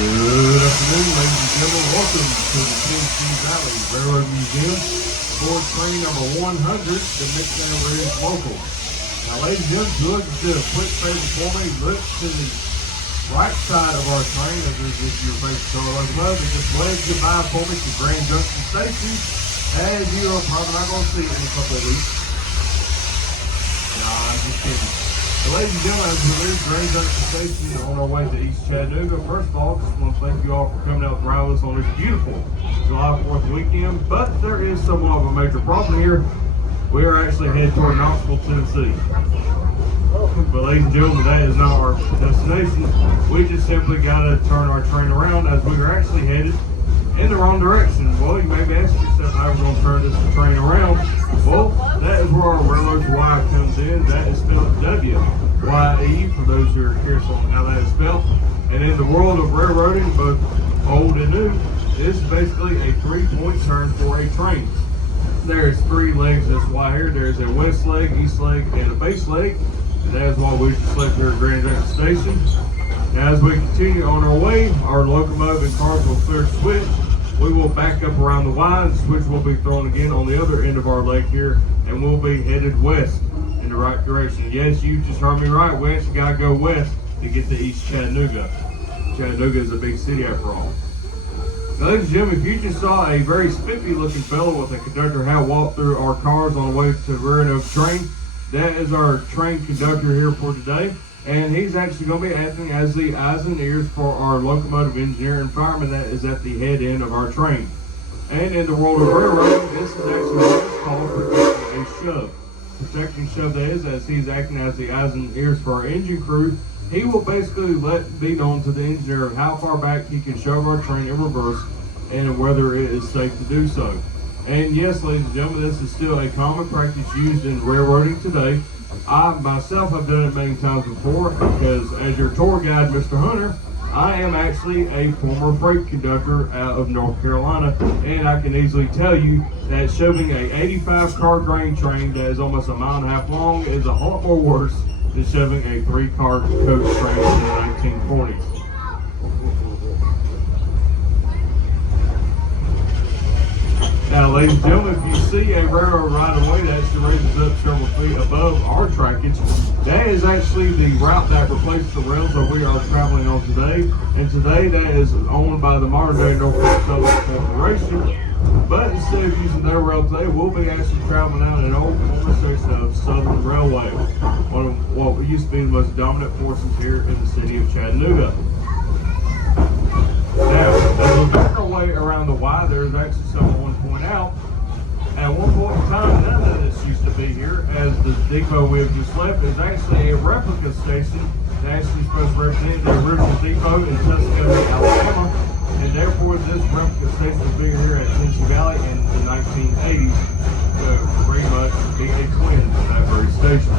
Good afternoon, ladies and gentlemen. Welcome to the Tennessee Valley Railroad Museum for train number 100, the Missionary is local. Now, ladies and gentlemen, look at a quick favor for me. Look to the right side of our train, as if your favorite color locomotive, and just wave goodbye for me to Grand Junction Station, as you are probably not going to see it in a couple of weeks. Nah, I'm just kidding. So, ladies and gentlemen, as we leave Grand Junction Station on our way to East Chattanooga, first of all, just want to thank you all for coming out to ride with us on this beautiful July 4th weekend. But there is somewhat of a major problem here. We are actually headed toward Knoxville, Tennessee. But ladies and gentlemen, that is not our destination. We just simply got to turn our train around as we are actually headed in the wrong direction. Well, you may be asking yourself how we're going to turn this train around. Well, that is where our railroad's Y comes in. That is spelled W-Y-E for those who are curious on how that is spelled. And in the world of railroading, both old and new, this is basically a 3-point turn for a train. There's 3 legs that's Y here. There's a west leg, east leg, and a base leg. And that is why we just left here at Grand Junction Station. Now, as we continue on our way, our locomotive and cars will clear switch. We will back up around the Y, and switch will be thrown again on the other end of our leg here, and we'll be headed west in the right direction. Yes, you just heard me right. We actually got to go west to get to East Chattanooga. Chattanooga is a big city after all. Now, ladies and gentlemen, if you just saw a very spiffy looking fellow with a conductor hat walk through our cars on the way to the rear end of the train, that is our train conductor here for today. And he's actually going to be acting as the eyes and ears for our locomotive engineer and fireman that is at the head end of our train. And in the world of railroading, this is actually what is called protecting a shove. Protecting shove, that is, as he's acting as the eyes and ears for our engine crew, he will basically let be known to the engineer of how far back he can shove our train in reverse and whether it is safe to do so. And yes, ladies and gentlemen, this is still a common practice used in railroading today. I myself have done it many times before because as your tour guide, Mr. Hunter, I am actually a former freight conductor out of North Carolina, and I can easily tell you that shoving a 85-car grain train that is almost a mile and a half long is a lot more worse than shoving a 3-car coach train in the 1940s. Now, ladies and gentlemen, if you see a railroad right away that actually raises up several feet above our trackage, that is actually the route that replaces the rails that we are traveling on today. And today, that is owned by the modern-day Norfolk Southern Corporation. But instead of using their rail today, we'll be actually traveling out an old former section of Southern Railway, one of what used to be the most dominant forces here in the city of Chattanooga. Now, as we make our way around the Y, there's actually something I want to point out. At one point in time, none of this used to be here, as the depot we have just left is actually a replica station that actually is supposed to represent the original depot in Chattanooga, Alabama, and therefore this replica station will be here at Tennessee Valley in the 1980s to pretty much be a twin of that very station.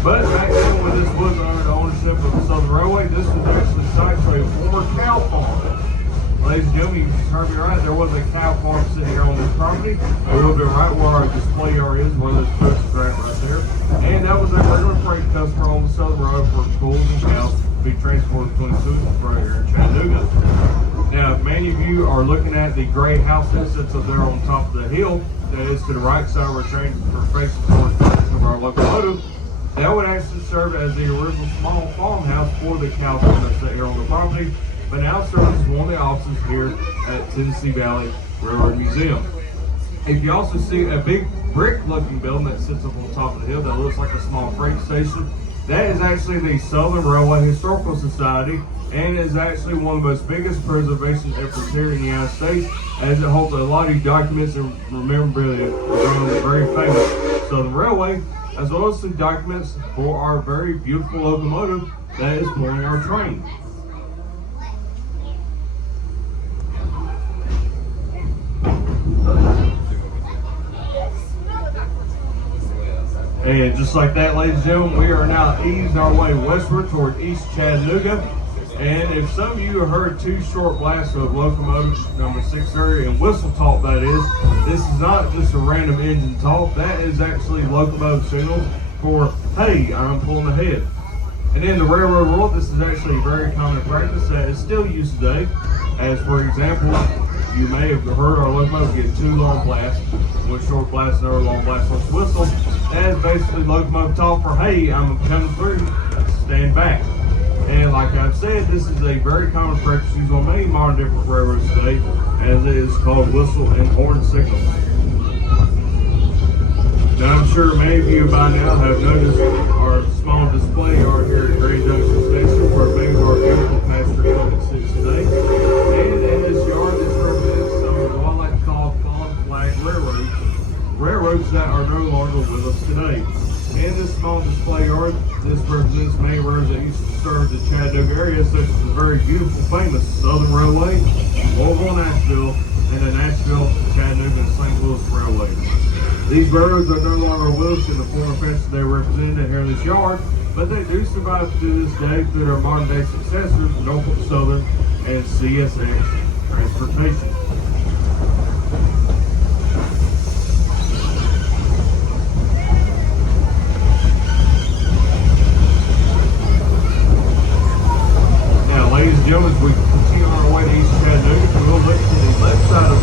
But back then, when this was under the ownership of the Southern Railway, this was actually site for a former cow farm. Ladies and gentlemen, you just heard me right. There was a cow farm sitting here on this property, a little bit right where our display area is, where this post is right there. And that was a regular freight customer on the Southern Road for bulls and cows to be transported between two and fro here in Chattanooga. Now, if many of you are looking at the gray house that sits up there on top of the hill, that is to the right side of our train, for facing towards the direction of our locomotive, that would actually serve as the original small farmhouse for the cow farm that's here on the property, but now serves as one of the offices here at Tennessee Valley Railroad Museum. If you also see a big brick-looking building that sits up on top of the hill that looks like a small freight station, that is actually the Southern Railway Historical Society, and is actually one of the most biggest preservation efforts here in the United States, as it holds a lot of documents and memorabilia regarding the very famous Southern Railway, as well as some documents for our very beautiful locomotive that is pulling our train. And just like that, ladies and gentlemen, we are now easing our way westward toward East Chattanooga. And if some of you have heard 2 short blasts of locomotive number 630 and whistle talk, that is, this is not just a random engine talk. That is actually locomotive signals for, hey, I'm pulling ahead. And in the railroad world, this is actually a very common practice that is still used today. As for example, you may have heard our locomotive get two long blasts, one short blast, another long blast on the whistle. That is basically locomotive talk for, hey, I'm coming through, stand back. And like I've said, this is a very common practice used on many modern different railroads today, as it is called whistle and horn signals. Now I'm sure many of you by now have noticed our small display yard here at Grand Junction Station, where many of our beautiful passenger equipment sits today. And in this yard, this represents some of what I like to call fallen flag railroads that are no longer with us today. In this small display yard, this represents many railroads that used to serve the Chattanooga area, such as the very beautiful, famous Southern Railway, Louisville, Nashville, and the Nashville, Chattanooga, and St. Louis Railway. These railroads are no longer with us in the form of fashion they represented here in this yard, but they do survive to this day through their modern day successors, Norfolk Southern and CSX Transportation. Now, ladies and gentlemen, as we continue on our way to East Chattanooga, we will look to the left side of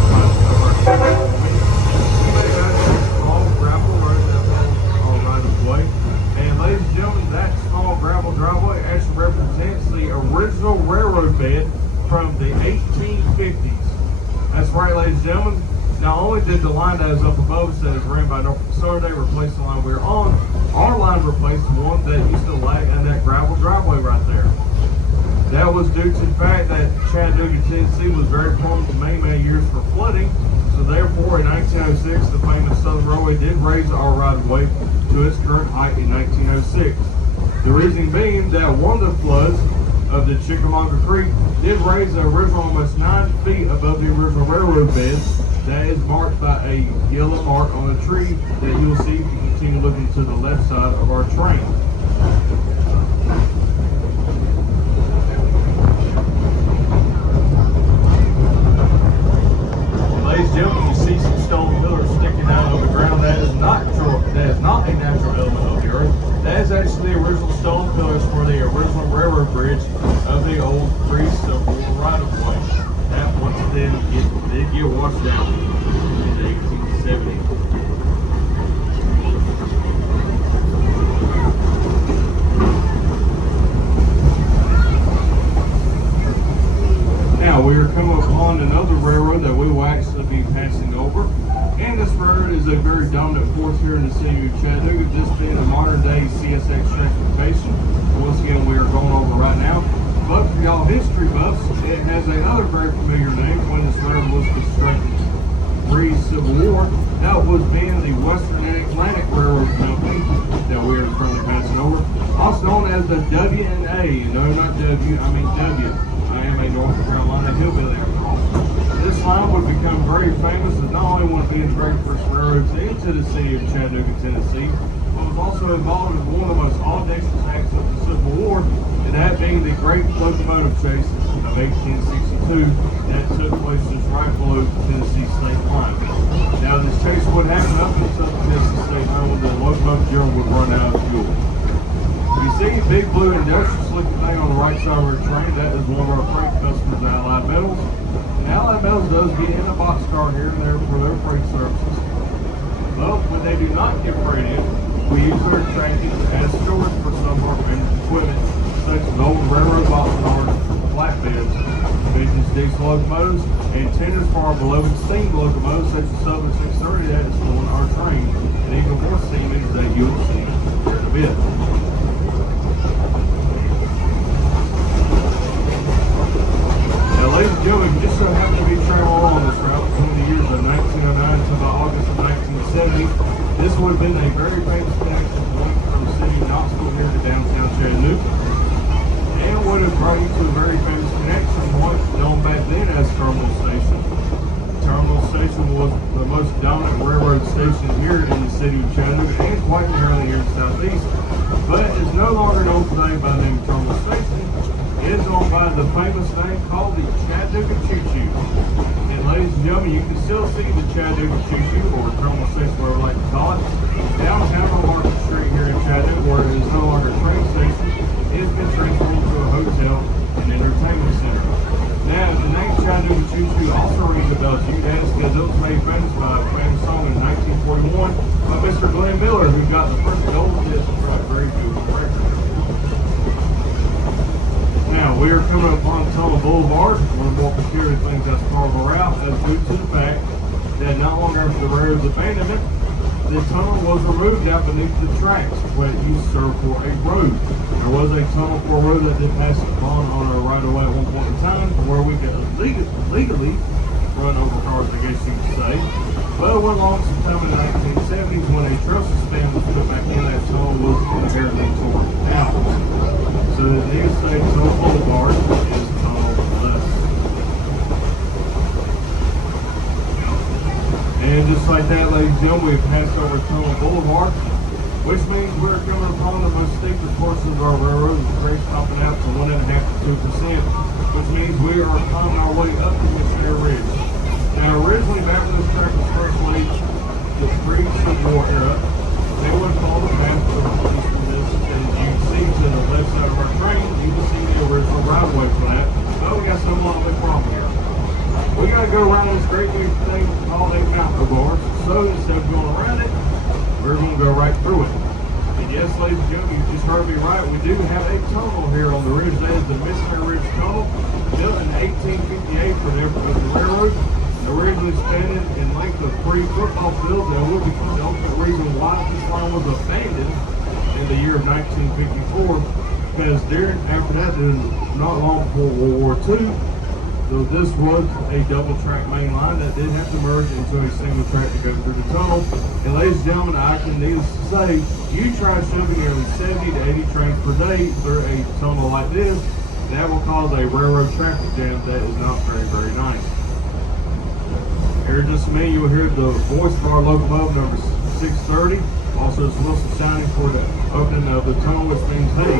our station. Ladies and gentlemen, that small gravel driveway actually represents the original railroad bed from the 1850s. That's right, ladies and gentlemen. Not only did the line that is up above us that is ran by Norfolk Southern, they replaced the line we were on, our line replaced the one that used to lag in that gravel driveway right there. That was due to the fact that Chattanooga, Tennessee was very prone to many years for flooding. So therefore, in 1906, the famous Southern Railway did raise our right-of-way to its current height in 1906. The reason being that one of the floods of the Chickamauga Creek did raise the original almost 9 feet above the original railroad bed. That is marked by a yellow mark on a tree that you'll see if you continue looking to the left side of our train. Ladies and gentlemen, you see some stone pillars sticking out of the ground. That is not a natural element of the earth. That is actually the original stone pillars for the original railroad bridge of the old pre-Civil War right-of-way. That once then did get washed out in the 1870s. Now we are coming upon another railroad that we will actually be passing over. And this railroad is a very dominant force here in the city of Chattanooga, this being a modern day CSX transportation. Once again, we are going over right now. But for y'all history buffs, it has another very familiar name when this railroad was constructed pre-Civil War. That was being the Western Atlantic Railroad Company that we are currently passing over. Also known as the W&A. No, not W, I mean W. I am a North Carolina hillbilly, after all. This line would become very famous as not only one of being the very first railroads into the city of Chattanooga, Tennessee, but was also involved in one of the most audacious acts of the Civil War, and that being the Great Locomotive Chase of 1862 that took place just right below the Tennessee state line. Now, this chase would happen up until the Tennessee state line when the locomotive general would run out of fuel. You see big blue industrious looking thing on the right side of our train. That is one of our freight customers, Allied Metals. And Allied Metals does get in a boxcar here and there for their freight services. But when they do not get freight in, we use their tractors as storage for some of our equipment, such as old railroad box cars, flatbeds, vintage diesel locomotives, and tenders for our beloved steam locomotives, such as Southern 630 that is pulling our train, and even more steaming that you'll see here in a bit. Now, ladies and gentlemen, just so happen to be traveling along this route between the years of 1909 to about August of 1970, this would have been a very famous connection point from the city of Knoxville here to downtown Chattanooga, and would have brought you to a very famous connection point known back then as Terminal Station. Terminal Station was the most dominant railroad station here in the city of Chattanooga and quite nearly here in the southeast, but is no longer known today by the name of Terminal Station. It is owned by the famous name called the Chattanooga Choo-Choo. And ladies and gentlemen, you can still see the Chattanooga Choo-Choo, or Terminal Station, whatever we like to call it, downtown on Market Street here in Chattanooga, where it is no longer a train station. It is choo-choo also rings a bell to you. That is because it was made famous by a famous song in 1941 by Mr. Glenn Miller, who got the first gold disc for a very beautiful record. Now, we are coming upon Tunnel Boulevard, one of the more peculiar things that's part of a route, as due to the fact that not long after the railroad's abandonment, the tunnel was removed out beneath the tracks where it used to serve for a road. There was a tunnel for a road that did pass upon on our right-of-way at one point in time where we could legally run over cars, I guess you could say. But it went along sometime in the 1970s when a trestle span was put back in, that tunnel was inherently torn out. So the needless to say, Tunnel Boulevard is tunnel-less. And just like that, ladies and gentlemen, we've passed over Tunnel Boulevard, which means we're coming upon the most steepest portions of our railroad, with rates popping out to 1.5% to 2%, which means we are climbing our way up to Missionary Ridge. Now, originally, back when this track was first laid, the pre-Civil War era, they would follow the path from this, and you can see to the left side of our train, you can see the original right-of-way for that. But we got something a little bit wrong here. We got to go around this great big thing called a mountain bar. So instead of going around it, we're going to go right through it. And yes, ladies and gentlemen, you just heard me right. We do have a tunnel here on the ridge. That is the Missionary Ridge Tunnel, built in 1858 for the railroad. Originally spanned in length of 3 football fields, and will become the ultimate reason why this line was abandoned in the year of 1954. Because after that, not long before World War II, so this was a double-track main line that did have to merge into a single track to go through the tunnel. And ladies and gentlemen, I can needless to say, you try shoving nearly 70 to 80 trains per day through a tunnel like this, that will cause a railroad traffic jam that is not very, very nice. Here in just a minute, you will hear the voice of our locomotive number 630. Also, this whistle sounding for the opening of the tunnel, which means hey.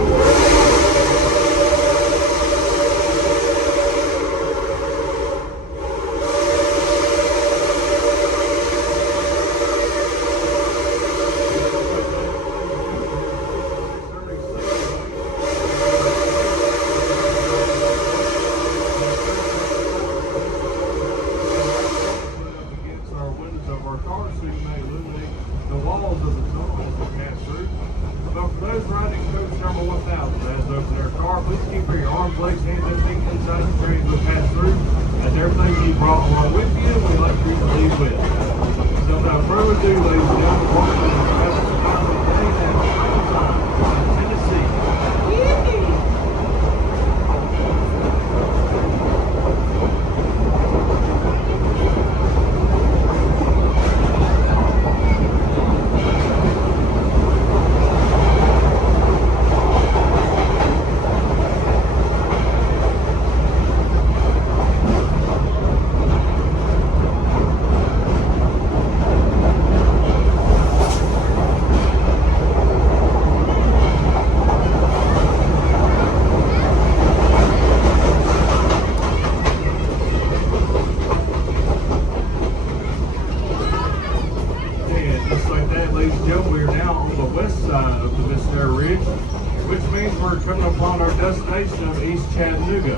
Chattanooga.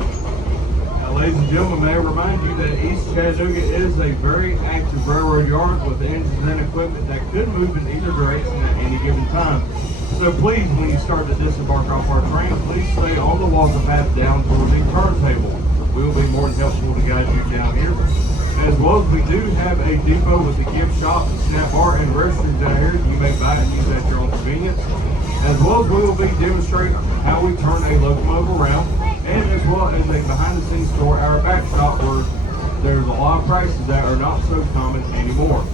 Now, ladies and gentlemen, may I remind you that East Chattanooga is a very active railroad yard with engines and equipment that could move in either direction at any given time. So please, when you start to disembark off our train, please stay on the walking path down toward the turntable. We will be more than helpful to guide you down here. As well as we do have a depot with a gift shop, snack bar, and restrooms down here. You may buy and use at your own convenience. As well as we will be demonstrating how we turn a locomotive around, and as well as a behind-the-scenes store, our back shop, where there's a lot of prices that are not so common anymore.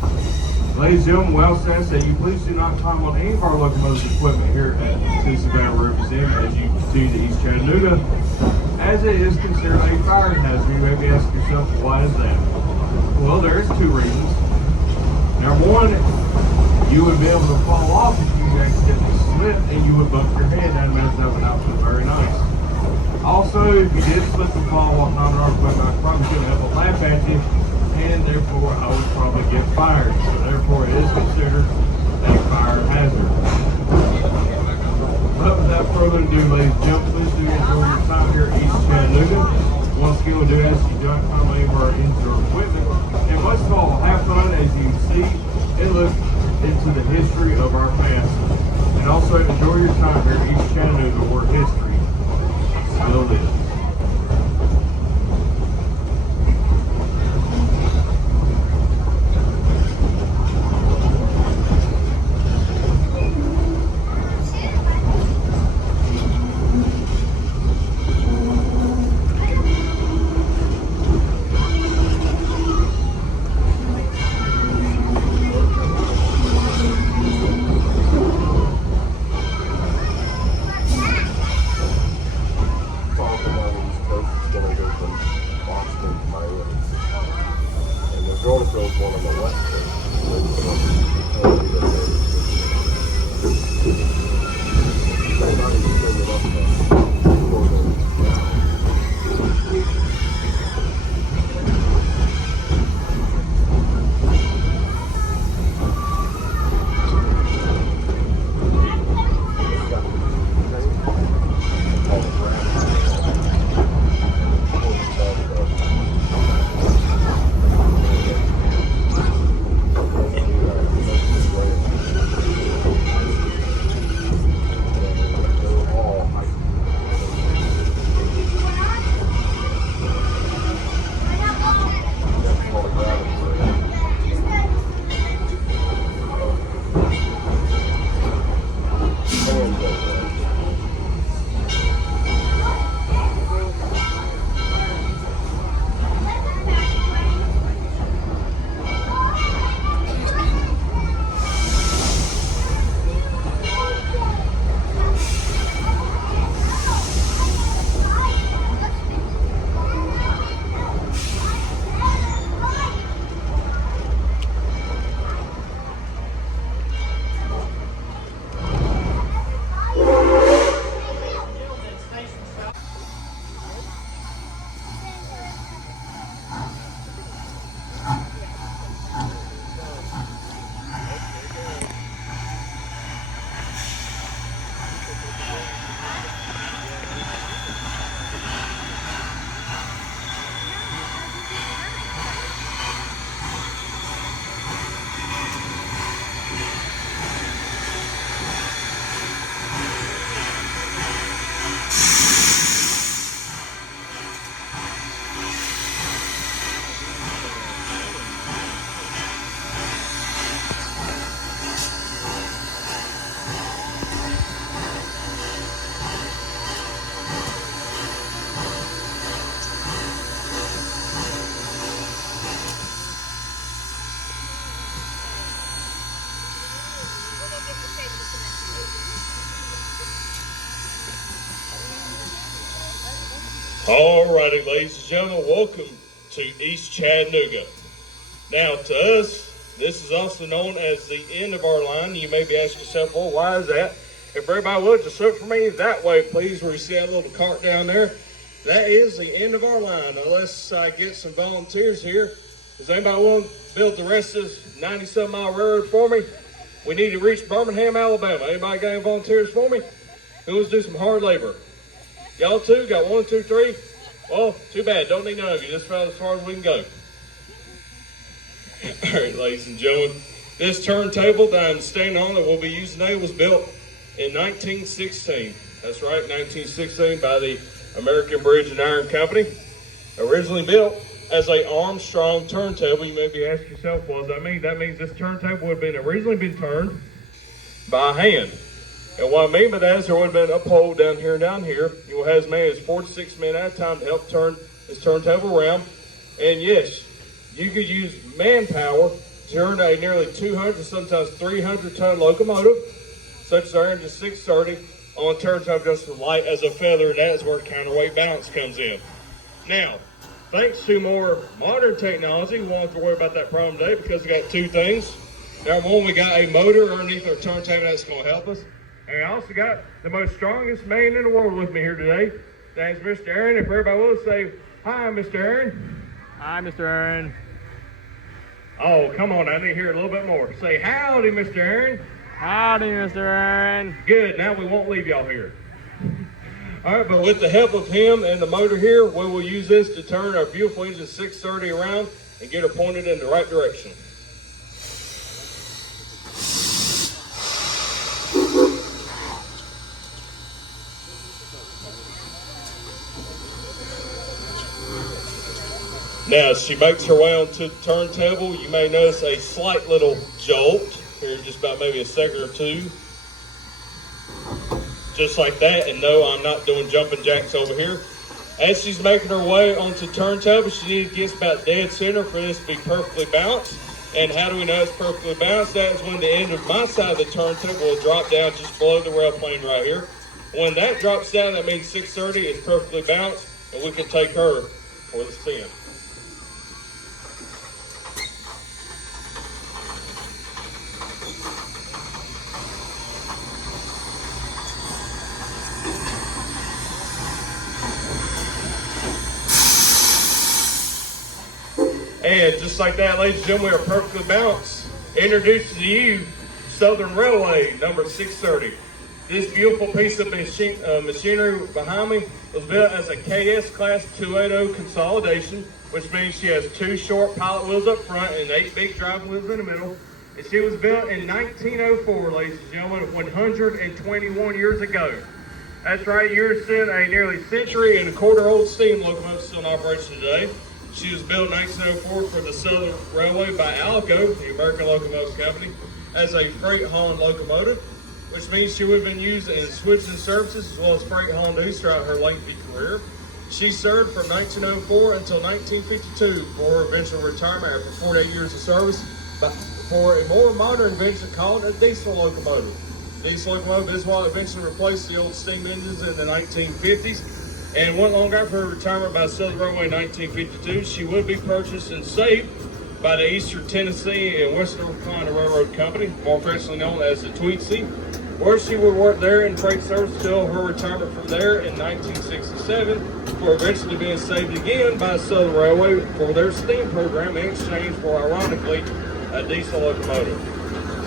Ladies and gentlemen, we also ask that you please do not climb on any of our locomotive equipment here at Tennessee Valley Railroad Museum as you continue to East Chattanooga, as it is considered a fire hazard. You may be asking yourself, why is that? Well, there's 2 reasons. Number 1, you would be able to fall off if you accidentally slip, and you would bump your head. I'd imagine that would not feel very nice. Also, if you did slip and fall while climbing our equipment, I probably should have a laugh at you, and therefore I would probably get fired. So therefore, it is considered a fire hazard. But without further ado, ladies and gentlemen, please do enjoy your time here at East Chattanooga. Once skill and do as you don't come anywhere into your equipment. And most of all, have fun as you see and look into the history of our past. And also enjoy your time here in East Chattanooga where history still lives. All righty, ladies and gentlemen, welcome to East Chattanooga. Now, to us, this is also known as the end of our line. You may be asking yourself, well, why is that? If everybody would just look for me that way, please, where you see that little cart down there. That is the end of our line. Now, let's get some volunteers here. Does anybody want to build the rest of this 97-mile railroad for me? We need to reach Birmingham, Alabama. Anybody got any volunteers for me? Who wants to do some hard labor? Y'all too? Got 1, 2, 3? Well, too bad. Don't need none of you. Just about as far as we can go. All right, ladies and gentlemen. This turntable that I'm standing on that we'll be using today was built in 1916. That's right, 1916 by the American Bridge and Iron Company. Originally built as a Armstrong turntable. You may be asking yourself, what does that mean? That means this turntable would have originally been turned by hand. And what I mean by that is there would have been a pole down here and down here. You will have as many as 4 to 6 men at a time to help turn this turntable around. And yes, you could use manpower to turn a nearly 200, sometimes 300-ton locomotive, such as our engine 630, on a turntable just as light as a feather, and that is where counterweight balance comes in. Now, thanks to more modern technology, we won't have to worry about that problem today because we got two things. Number one, we got a motor underneath our turntable that's going to help us. And I also got the most strongest man in the world with me here today. That is Mr. Aaron. If everybody will say, hi, Mr. Aaron. Hi, Mr. Aaron. Oh, come on. I need to hear a little bit more. Say, howdy, Mr. Aaron. Howdy, Mr. Aaron. Good. Now we won't leave y'all here. All right, but with the help of him and the motor here, we will use this to turn our beautiful engine 630 around and get her pointed in the right direction. Now, as she makes her way onto the turntable, you may notice a slight little jolt here in just about maybe a second or two. Just like that, and no, I'm not doing jumping jacks over here. As she's making her way onto the turntable, she needs to get about dead center for this to be perfectly balanced. And how do we know it's perfectly balanced? That is when the end of my side of the turntable will drop down just below the rail plane right here. When that drops down, that means 630 is perfectly balanced, and we can take her for the spin. And just like that, ladies and gentlemen, we are perfectly balanced. Introducing to you Southern Railway number 630. This beautiful piece of machinery behind me was built as a KS Class 280 consolidation, which means she has 2 short pilot wheels up front and 8 big driving wheels in the middle. And she was built in 1904, ladies and gentlemen, 121 years ago. That's right, you're seeing a nearly century and a quarter old steam locomotive still in operation today. She was built in 1904 for the Southern Railway by Alico, the American Locomotive Company, as a freight hauling locomotive, which means she would have been used in switching services as well as freight hauling duties throughout her lengthy career. She served from 1904 until 1952 for her eventual retirement after 48 years of service for a more modern invention called a diesel locomotive. The diesel locomotive is what eventually replaced the old steam engines in the 1950s. And one long after her retirement by Southern Railway in 1952, she would be purchased and saved by the Eastern Tennessee and Western Carolina Railroad Company, more affectionately known as the Tweetsee, where she would work there in freight service until her retirement from there in 1967, before eventually being saved again by Southern Railway for their steam program in exchange for, ironically, a diesel locomotive.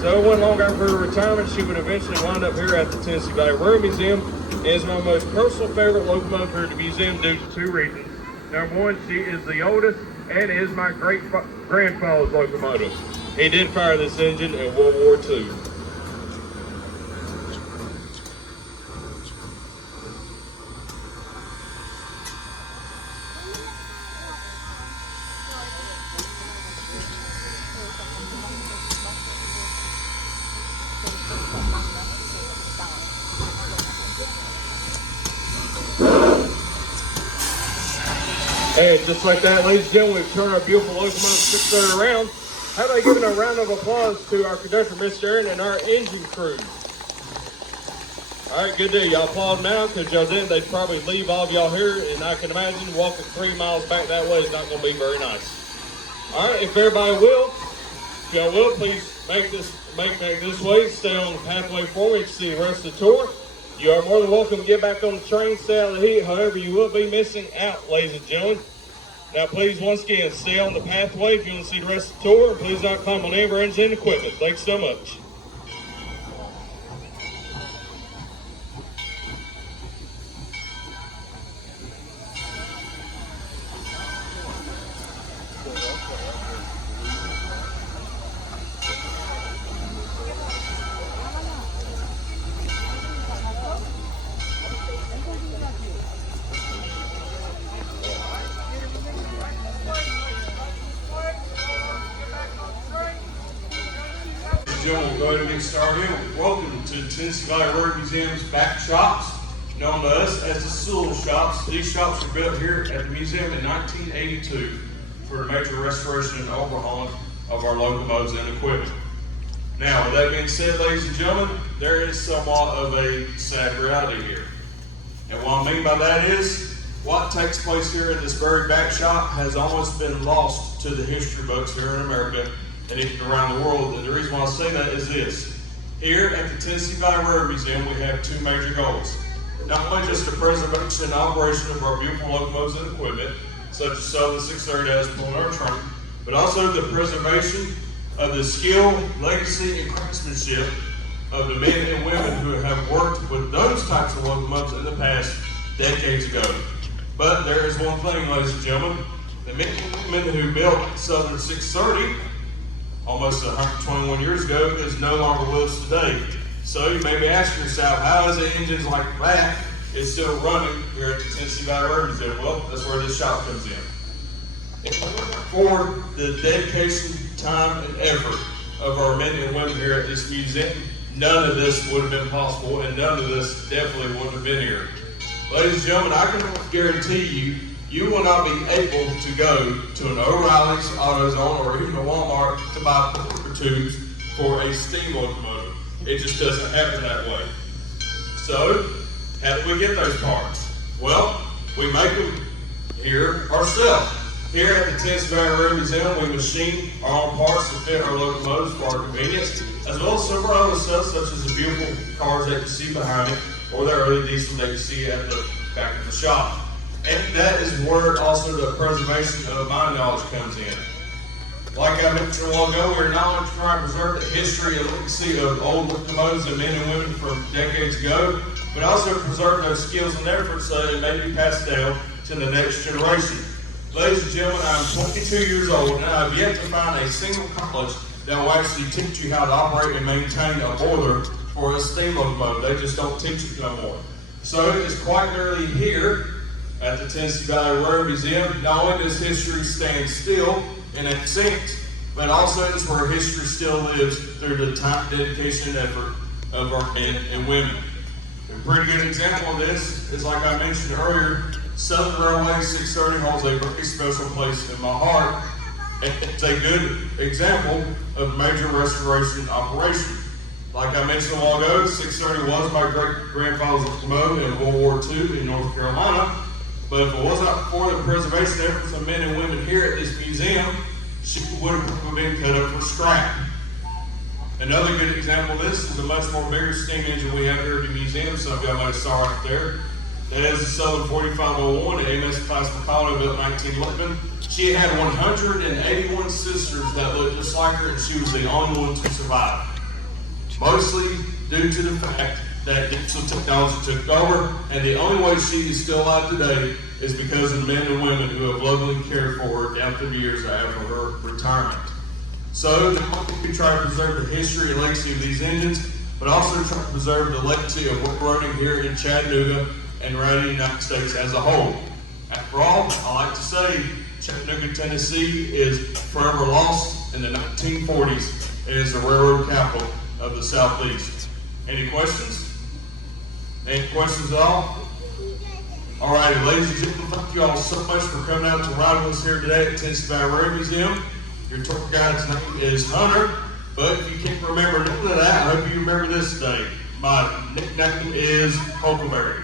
So one long after her retirement, she would eventually wind up here at the Tennessee Valley Railroad Museum. It is my most personal favorite locomotive here at the museum due to 2 reasons. Number one, she is the oldest and is my great-grandfather's locomotive. He did fire this engine in World War II. And just like that, ladies and gentlemen, we've turned our beautiful locomotive 630 around. How about giving a round of applause to our conductor, Missionary, and our engine crew? All right, good deal. Y'all applaud now, because y'all didn't. They'd probably leave all of y'all here, and I can imagine walking 3 miles back that way is not going to be very nice. All right, if everybody will, if y'all will, please make this way, stay on the pathway forward to see the rest of the tour. You are more than welcome to get back on the train, stay out of the heat. However, you will be missing out, ladies and gentlemen. Now, please, once again, stay on the pathway if you want to see the rest of the tour. Please not climb on any of our engine equipment. Thanks so much. We'll go ahead and get started. Welcome to the Tennessee Valley Railroad Museum's back shops, known to us as the Sewell shops. These shops were built here at the museum in 1982 for a major restoration and overhauling of our locomotives and equipment. Now, with that being said, ladies and gentlemen, there is somewhat of a sad reality here. And what I mean by that is, what takes place here in this very back shop has almost been lost to the history books here in America and even around the world. And the reason why I say that is this. Here at the Tennessee Valley Railroad Museum, we have 2 major goals. Not only just the preservation and operation of our beautiful locomotives and equipment, such as Southern 630 as pulling our train, but also the preservation of the skill, legacy, and craftsmanship of the men and women who have worked with those types of locomotives in the past decades ago. But there is one thing, ladies and gentlemen, the men and women who built Southern 630 almost 121 years ago is no longer with us today. So you may be asking yourself, how is the engines like that is still running here at the Tennessee Valley Railroad Museum? Well, that's where this shop comes in. For the dedication, time, and effort of our men and women here at this museum, none of this would have been possible, and none of this definitely wouldn't have been here. Ladies and gentlemen, I can guarantee you, you will not be able to go to an O'Reilly's, AutoZone, or even a Walmart to buy porter tubes for a steam locomotive. It just doesn't happen that way. So, how do we get those parts? Well, we make them here ourselves. Here at the Tennessee Valley Railroad Museum, we machine our own parts to fit our locomotives for our convenience, as well as several other stuff such as the beautiful cars that you see behind me, or the early diesel that you see at the back of the shop. And that is where also the preservation of my knowledge comes in. Like I mentioned a while ago, we're not only trying to preserve the history and legacy of old locomotives and men and women from decades ago, but also preserve those skills and efforts so that it may be passed down to the next generation. Ladies and gentlemen, I'm 22 years old and I have yet to find a single college that will actually teach you how to operate and maintain a boiler for a steam locomotive. They just don't teach it no more. So it's quite literally here at the Tennessee Valley Railroad Museum, not only does history stand still and extinct, but also it's where history still lives through the time, dedication, and effort of our men and women. A pretty good example of this is, like I mentioned earlier, Southern Railway 630 holds a very special place in my heart. It's a good example of major restoration operation. Like I mentioned a while ago, 630 was my great-grandfather's locomotive in World War II in North Carolina. But if it was not for the preservation efforts of men and women here at this museum, she would have probably been cut up for scrap. Another good example of this is a much more bigger steam engine we have here at the museum. Some of y'all might have saw right there. That is the Southern 4501, an MS class Mikado built 1911. She had 181 sisters that looked just like her, and she was the only one to survive. Mostly due to the fact that digital technology took over, and the only way she is still alive today is because of the men and women who have lovingly cared for her down through the years after her retirement. So, we try to preserve the history and legacy of these engines, but also try to preserve the legacy of railroading here in Chattanooga and around the United States as a whole. After all, I like to say Chattanooga, Tennessee is forever lost in the 1940s and is the railroad capital of the Southeast. Any questions? Any questions at all? All righty, ladies and gentlemen, thank you all so much for coming out to ride with us here today at the Tennessee Valley Railroad Museum. Your tour guide's name is Hunter, but if you can't remember none of that, I hope you remember this today. My nickname is Huckleberry.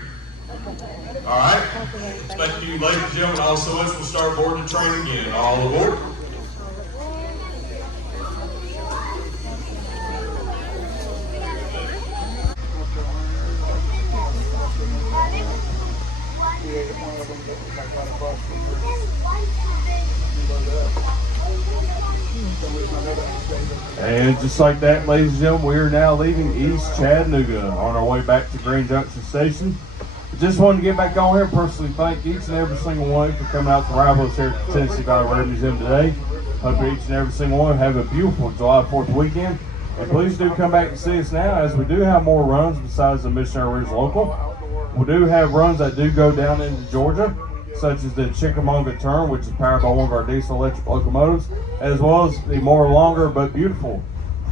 All right? Thank you, ladies and gentlemen, all so much. We'll start boarding the train again. All aboard. And just like that, ladies and gentlemen, we are now leaving East Chattanooga on our way back to Grand Junction Station. Just wanted to get back on here and personally thank each and every single one for coming out to ride with us here at the Tennessee Valley Railroad Museum today. Hope each and every single one have a beautiful July 4th weekend. And please do come back and see us now, as we do have more runs besides the Missionary local. We do have runs that do go down into Georgia, such as the Chickamauga turn, which is powered by one of our diesel electric locomotives, as well as the more longer but beautiful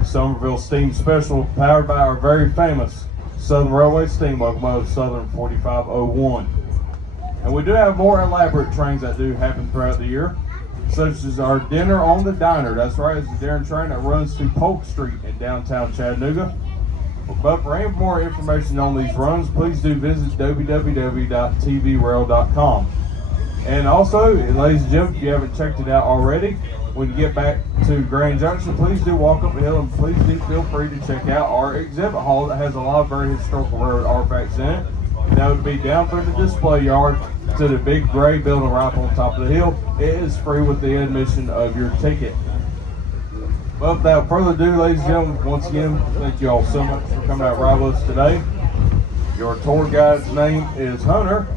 Somerville Steam Special, powered by our very famous Southern Railway steam locomotive, Southern 4501. And we do have more elaborate trains that do happen throughout the year, such as our Dinner on the Diner. That's right, it's the dinner train that runs to Polk Street in downtown Chattanooga. But for any more information on these runs, please do visit www.tvrail.com. And also, ladies and gentlemen, if you haven't checked it out already, when you get back to Grand Junction, please do walk up the hill and please do feel free to check out our exhibit hall that has a lot of very historical railroad artifacts in it. That would be down from the display yard to the big gray building right up on top of the hill. It is free with the admission of your ticket. Well, without further ado, ladies and gentlemen, once again, thank you all so much for coming out and ride with us today. Your tour guide's name is Hunter,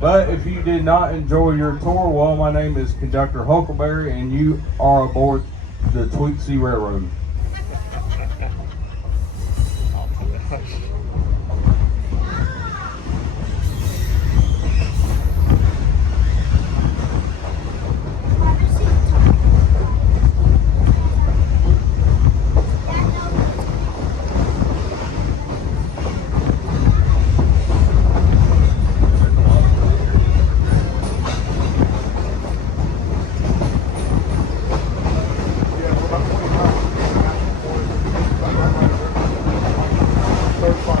But if you did not enjoy your tour, well, my name is Conductor Huckleberry, and you are aboard the Tweetsea Railroad. Yeah, for about 25.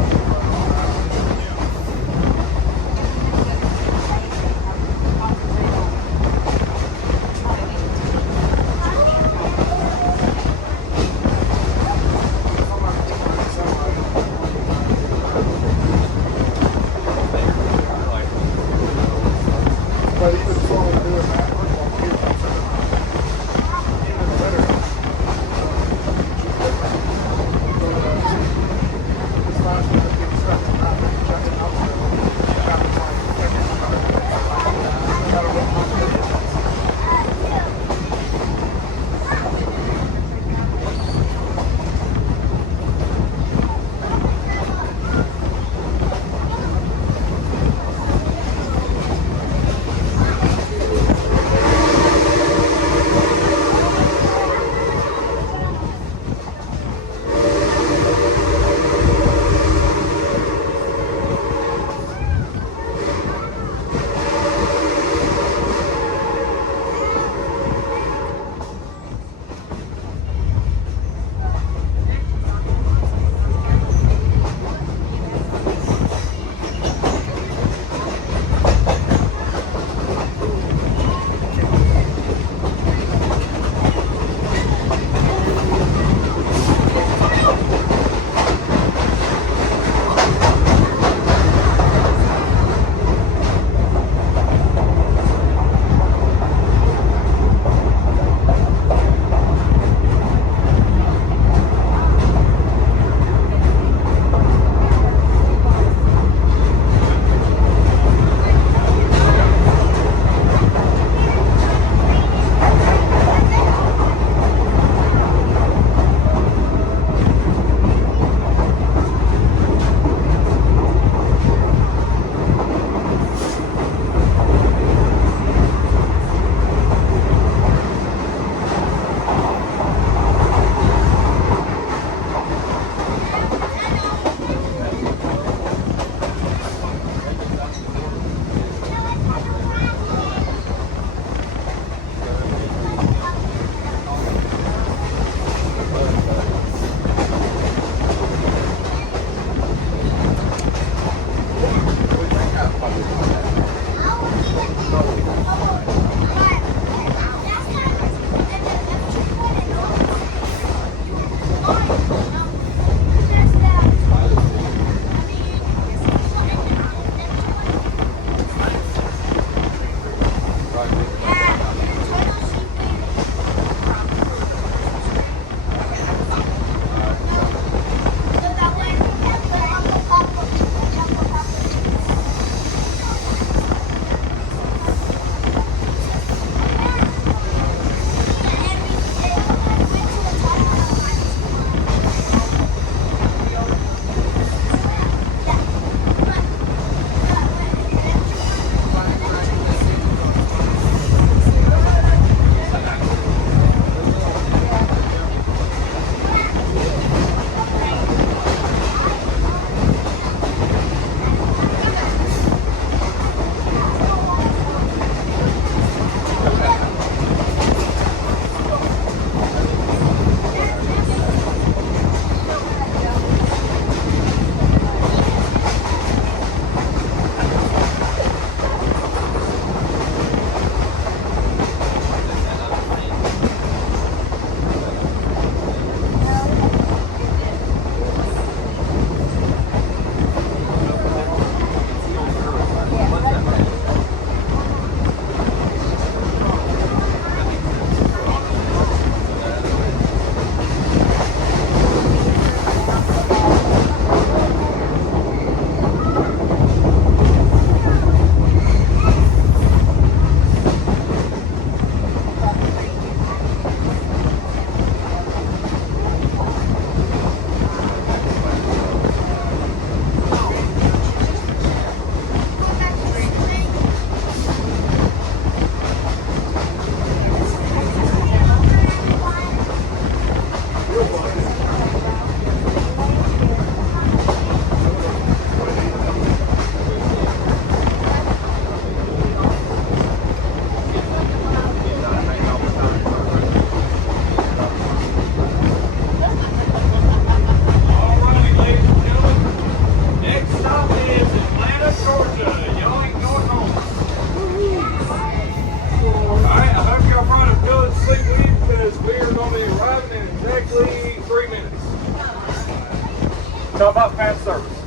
Talk about past service.